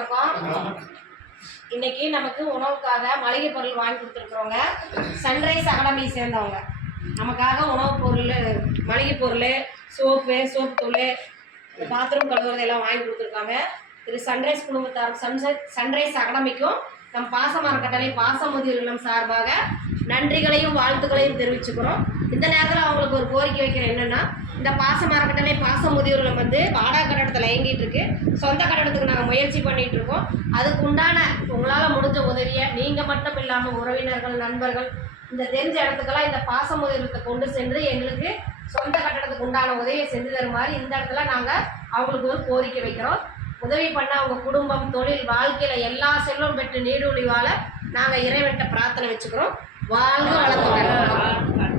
வணக்கம். இன்னைக்கு நமக்கு உணவுக்காக மளிகை பொருள் வாங்கி கொடுத்துருக்குறவங்க சன்ரைஸ் அகாடமியை சேர்ந்தவங்க நமக்காக உணவுப் பொருள், மளிகை பொருள், சோப்பு தூள், பாத்ரூம் கழுவுறது எல்லாம் வாங்கி கொடுத்துருக்காங்க. திரு சன்ரைஸ் குடும்பத்தார் சன்ரைஸ் அகாடமிக்கும் நம் பாசமர கட்டளை பாசமுதிர் இல்லம் சார்பாக நன்றிகளையும் வாழ்த்துக்களையும் தெரிவிச்சுக்கிறோம். இந்த நேரத்தில் அவங்களுக்கு ஒரு கோரிக்கை வைக்கிறேன். என்னென்னா, இந்த பாசமர கட்டளை பாசமுதிர் இல்லம் வாடகை கட்டடத்தில் இயங்கிட்டு இருக்கு. சொந்த கட்டடத்துக்கு நாங்கள் முயற்சி பண்ணிட்டு இருக்கோம். அதுக்கு உண்டான உங்களால் முடிஞ்ச உதவியை நீங்கள் மட்டும் இல்லாமல் உறவினர்கள், நண்பர்கள், இந்த தெரிஞ்ச இடத்துக்கெல்லாம் இந்த பாசமுதிர் இல்லத்தை கொண்டு சென்று எங்களுக்கு சொந்த கட்டடத்துக்கு உண்டான உதவியை செஞ்சு தருமாறு இந்த இடத்துல நாங்கள் அவங்களுக்கு ஒரு கோரிக்கை வைக்கிறோம். உதவி பண்ண அவங்க குடும்பம், தொழில், வாழ்க்கையில் எல்லா செல்வம் பெற்று நீடூழி வாழ நாங்கள் இறைவன்கிட்ட பிரார்த்தனை வச்சுக்கிறோம். வாழ்க வளத்துடன்.